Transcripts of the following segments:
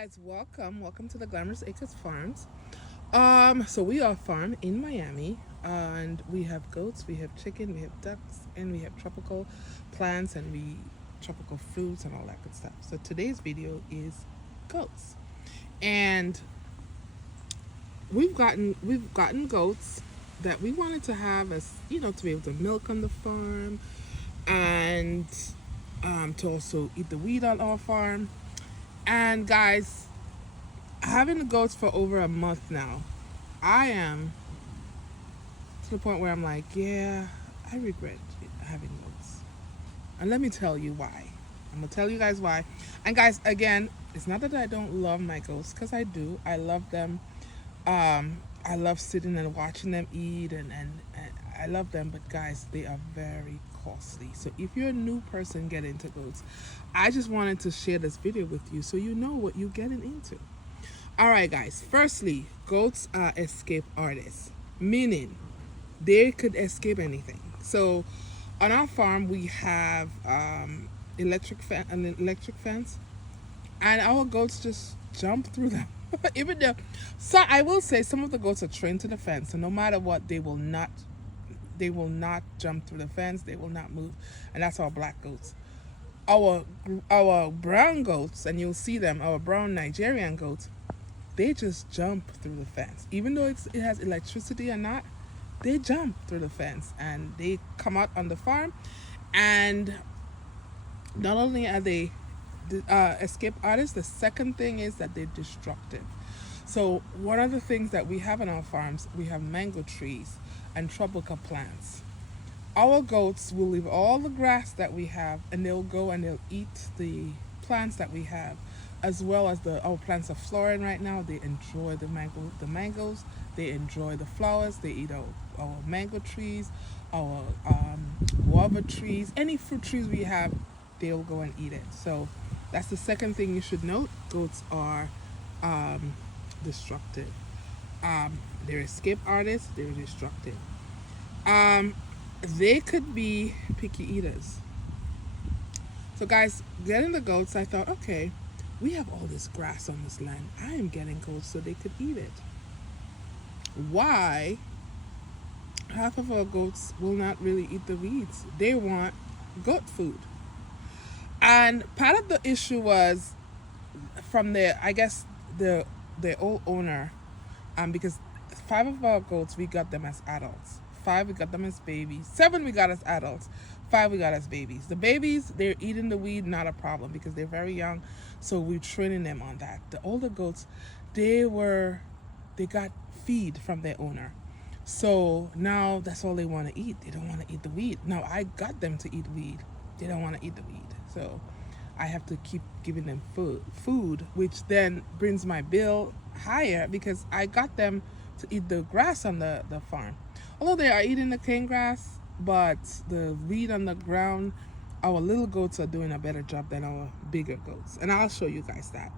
guys, welcome to the Glamorous Acres Farms. So we are a farm in Miami, and we have goats, we have chicken, we have ducks, and we have tropical plants, and we tropical fruits and all that good stuff. So today's video is goats, and we've gotten goats that we wanted to have as to be able to milk on the farm, and to also eat the weed on our farm. And guys, having the goats for over a month now, I am to the point where I'm like, yeah, I regret having goats. And let me tell you why. I'm gonna tell you guys why. And guys, again, it's not that I don't love my goats, because I do. I love them. I love sitting and watching them eat, and I love them. But guys, they are very costly. So if you're a new person getting into goats, I just wanted to share this video with you so you know what you're getting into. All right, guys. Firstly, goats are escape artists, meaning they could escape anything. So, on our farm, we have an electric fence, and our goats just jump through them. Even though, so I will say, some of the goats are trained to the fence, so no matter what, they will not jump through the fence. They will not move, and that's our black goats. Our our brown goats, and you'll see them, our brown Nigerian goats, they just jump through the fence. Even though it has electricity or not, they jump through the fence and they come out on the farm. And not only are they escape artists, the second thing is that they're destructive. So, one of the things that we have on our farms, we have mango trees and tropical plants. Our goats will leave all the grass that we have, and they'll go and they'll eat the plants that we have, as well as our plants are flowering right now. They enjoy the mangoes. They enjoy the flowers. They eat our mango trees, our guava trees, any fruit trees we have. They'll go and eat it. So that's the second thing you should note. Goats are destructive. They're escape artists. They're destructive. Um, they could be picky eaters. So, guys, getting the goats, I thought, okay, we have all this grass on this land. I am getting goats so they could eat it. Why? Half of our goats will not really eat the weeds. They want goat food. And part of the issue was from I guess the old owner, because 5 of our goats, we got them as adults. 5, we got them as babies. 7, we got as adults. 5, we got as babies. The babies, they're eating the weed, not a problem, because they're very young. So we're training them on that. The older goats, they got feed from their owner. So now that's all they want to eat. They don't want to eat the weed. Now I got them to eat weed. They don't want to eat the weed. So I have to keep giving them food, which then brings my bill higher, because I got them to eat the grass on the farm. Although they are eating the cane grass, but the weed on the ground, our little goats are doing a better job than our bigger goats. And I'll show you guys that.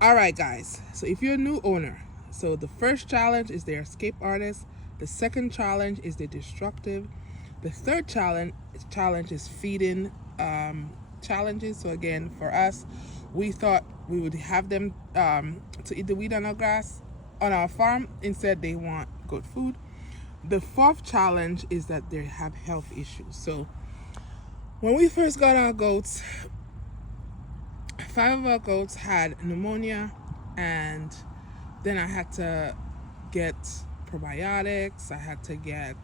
All right, guys. So if you're a new owner, so the first challenge is they're escape artists. The second challenge is they're destructive. The third challenge is feeding challenges. So again, for us, we thought we would have them to eat the weed on our grass on our farm. Instead, they want good food. The fourth challenge is that they have health issues. So when we first got our goats, 5 of our goats had pneumonia, and then I had to get probiotics. I had to get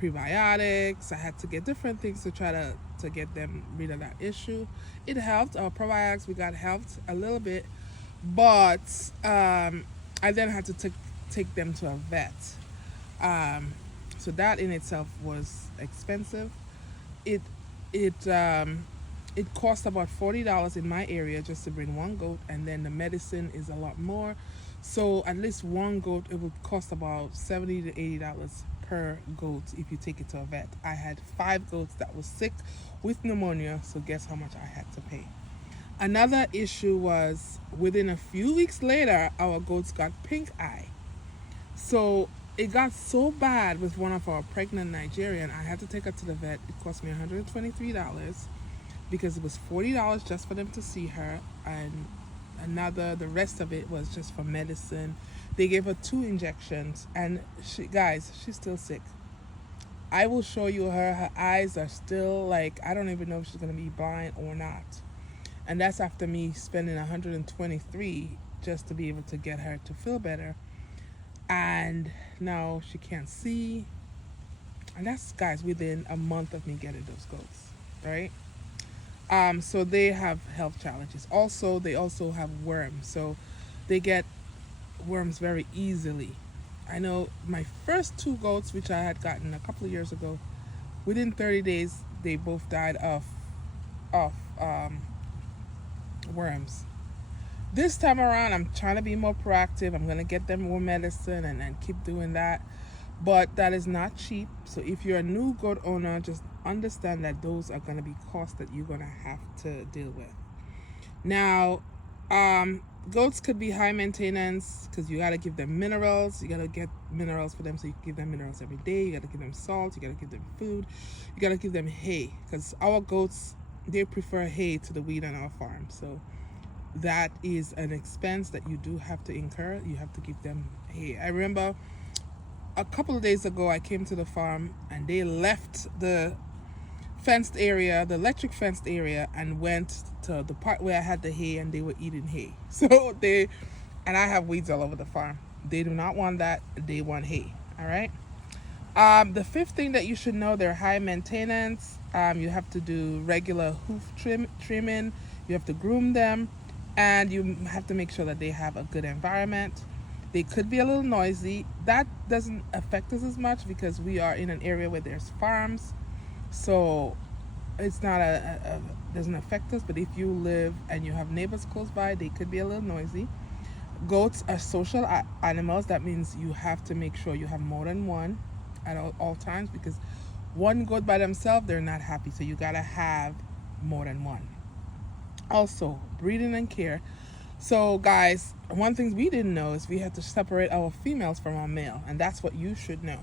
prebiotics. I had to get different things to try to get them rid of that issue. It helped. Our probiotics, we got helped a little bit, but I then had to take them to a vet. So that in itself was expensive. It it it cost about $40 in my area just to bring one goat, and then the medicine is a lot more. So at least one goat, it would cost about $70 to $80 per goat if you take it to a vet. I had 5 goats that was sick with pneumonia, so guess how much I had to pay. Another issue was within a few weeks later, our goats got pink eye. So it got so bad with one of our pregnant Nigerian, I had to take her to the vet. It cost me $123 because it was $40 just for them to see her, and the rest of it was just for medicine. They gave her 2 injections, and guys, she's still sick. I will show you her eyes are still like, I don't even know if she's gonna be blind or not. And that's after me spending 123 just to be able to get her to feel better. And now she can't see. And that's, guys, within a month of me getting those goats, right? So they have health challenges. Also, they also have worms. So they get worms very easily. I know my first 2 goats, which I had gotten a couple of years ago, within 30 days, they both died of worms. This time around, I'm trying to be more proactive. I'm going to get them more medicine and keep doing that. But that is not cheap. So if you're a new goat owner, just understand that those are going to be costs that you're going to have to deal with. Now, goats could be high maintenance because you got to give them minerals. You got to get minerals for them, so you can give them minerals every day. You got to give them salt. You got to give them food. You got to give them hay, because our goats, they prefer hay to the weed on our farm. So that is an expense that you do have to incur. You have to give them hay. I remember a couple of days ago, I came to the farm and they left the fenced area, the electric fenced area, and went to the part where I had the hay, and they were eating hay. So and I have weeds all over the farm. They do not want that. They want hay. All right. The fifth thing that you should know, they're high maintenance. You have to do regular hoof trimming. You have to groom them, and you have to make sure that they have a good environment. They could be a little noisy. That doesn't affect us as much because we are in an area where there's farms. So it's not doesn't affect us. But if you live and you have neighbors close by, they could be a little noisy. Goats are social animals. That means you have to make sure you have more than one at all times, because one goat by themselves, they're not happy. So you gotta have more than one. Also, breeding and care. So guys, one thing we didn't know is we had to separate our females from our male, and that's what you should know,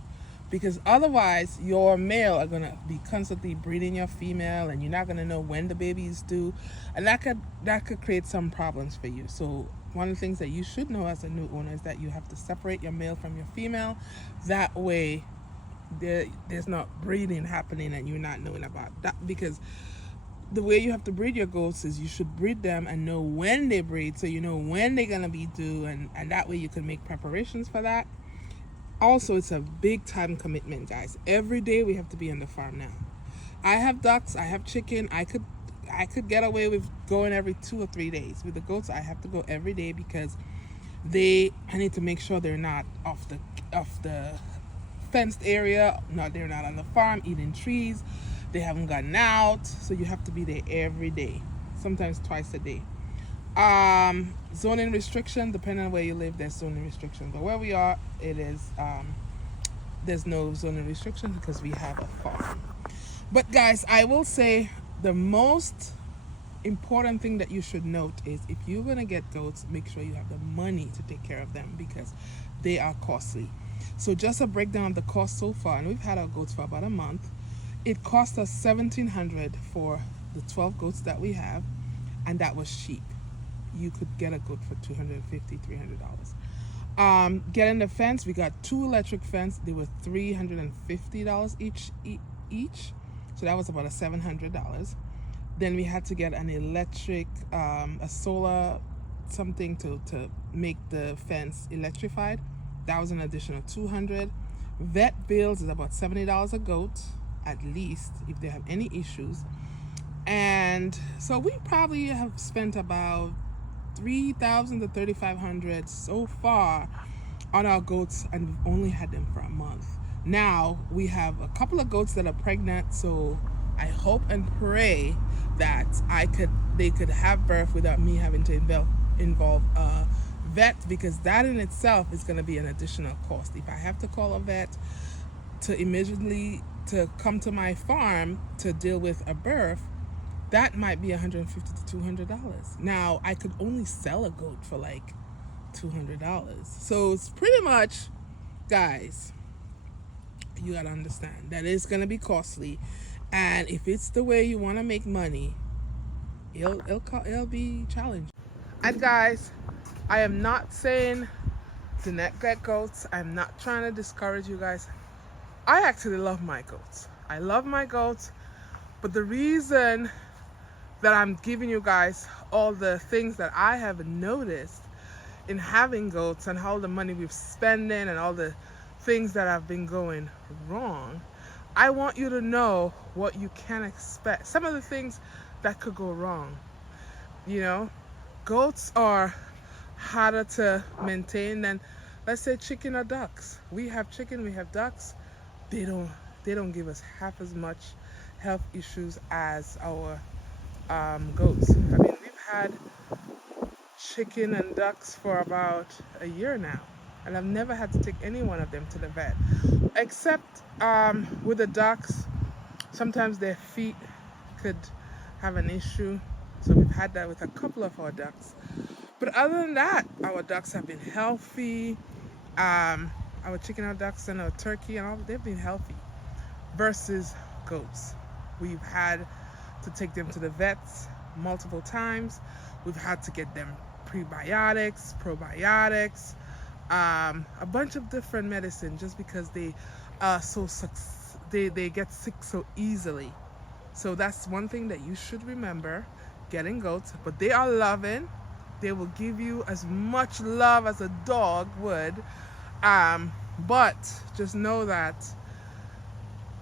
because otherwise your male are gonna be constantly breeding your female, and you're not gonna know when the baby is due, and that could create some problems for you. So one of the things that you should know as a new owner is that you have to separate your male from your female. That way there's not breeding happening and you're not knowing about that, because the way you have to breed your goats is you should breed them and know when they breed, so you know when they're gonna be due, and that way you can make preparations for that. Also, it's a big time commitment, guys. Every day we have to be on the farm now. I have ducks, I have chicken. I could get away with going every 2 or 3 days. With the goats, I have to go every day because I need to make sure they're not off the fenced area. No, they're not on the farm eating trees. They haven't gotten out, so you have to be there every day, sometimes twice a day. Zoning restriction, depending on where you live, there's zoning restriction. But where we are, it is there's no zoning restriction because we have a farm. But guys, I will say the most important thing that you should note is if you're gonna get goats, make sure you have the money to take care of them because they are costly. So just a breakdown of the cost so far, and we've had our goats for about a month. It cost us $1,700 for the 12 goats that we have, and that was cheap. You could get a goat for $250, $300. Getting the fence, we got 2 electric fence. They were $350 each, so that was about $700. Then we had to get an electric, a solar something to make the fence electrified. That was an additional $200. Vet bills is about $70 a goat, at least, if they have any issues. And so we probably have spent about $3,000 to $3,500 so far on our goats, and we've only had them for a month. Now we have a couple of goats that are pregnant, so I hope and pray that they could have birth without me having to involve a vet, because that in itself is going to be an additional cost. If I have to call a vet to immediately to come to my farm to deal with a birth, that might be $150 to $200. Now I could only sell a goat for like $200. So it's pretty much, guys, you gotta understand that it's gonna be costly, and if it's the way you want to make money, it'll be challenging. And guys, I am not saying do not get goats. I'm not trying to discourage you guys. I actually love my goats. I love my goats, but the reason that I'm giving you guys all the things that I have noticed in having goats and all the money we've spending and all the things that have been going wrong, I want you to know what you can expect. Some of the things that could go wrong. You know, goats are harder to maintain than, let's say, chicken or ducks. We have chicken, we have ducks. They don't give us half as much health issues as our goats. I mean, we've had chicken and ducks for about a year now, and I've never had to take any one of them to the vet, except with the ducks. Sometimes their feet could have an issue, so we've had that with a couple of our ducks. But other than that, our ducks have been healthy. Our chicken, our ducks, and our turkey, and all, they've been healthy. Versus goats, we've had to take them to the vets multiple times. We've had to get them prebiotics, probiotics, a bunch of different medicine just because they are they get sick so easily. So that's one thing that you should remember getting goats. But they are loving. They will give you as much love as a dog would. But just know that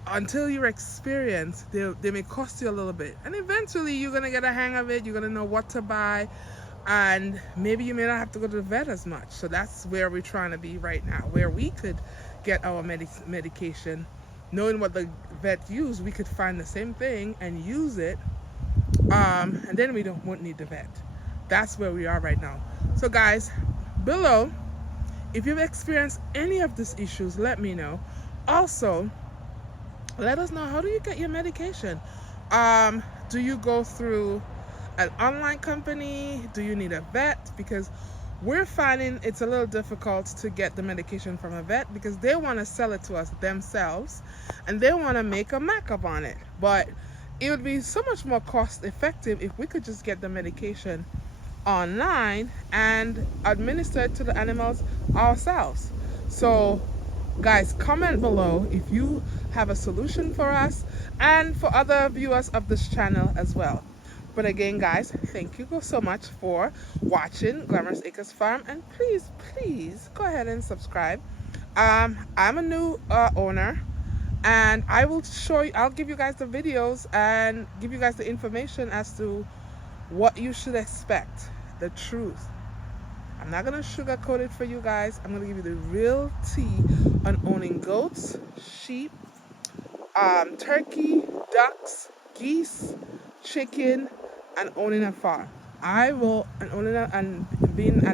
until you're experienced, they may cost you a little bit. And eventually you're going to get a hang of it. You're going to know what to buy. And maybe you may not have to go to the vet as much. So that's where we're trying to be right now, where we could get our medication. Knowing what the vet used, we could find the same thing and use it. And then we won't need the vet. That's where we are right now. So guys, below, if you've experienced any of these issues, let me know. Also, let us know, how do you get your medication? Do you go through an online company? Do you need a vet? Because we're finding it's a little difficult to get the medication from a vet because they want to sell it to us themselves and they want to make a markup on it. But it would be so much more cost effective if we could just get the medication online and administer it to the animals ourselves. So guys, comment below if you have a solution for us and for other viewers of this channel as well. But again, guys, thank you so much for watching Glamorous Acres Farm, and please go ahead and subscribe. I'm a new owner, and I'll give you guys the videos and give you guys the information as to what you should expect, the truth. I'm not gonna sugarcoat it for you guys. I'm gonna give you the real tea on owning goats, sheep, turkey, ducks, geese, chicken, and owning a farm. And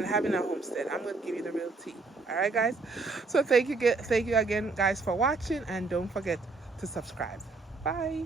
having a homestead. I'm gonna give you the real tea. All right, guys. So thank you again, guys, for watching, and don't forget to subscribe. Bye.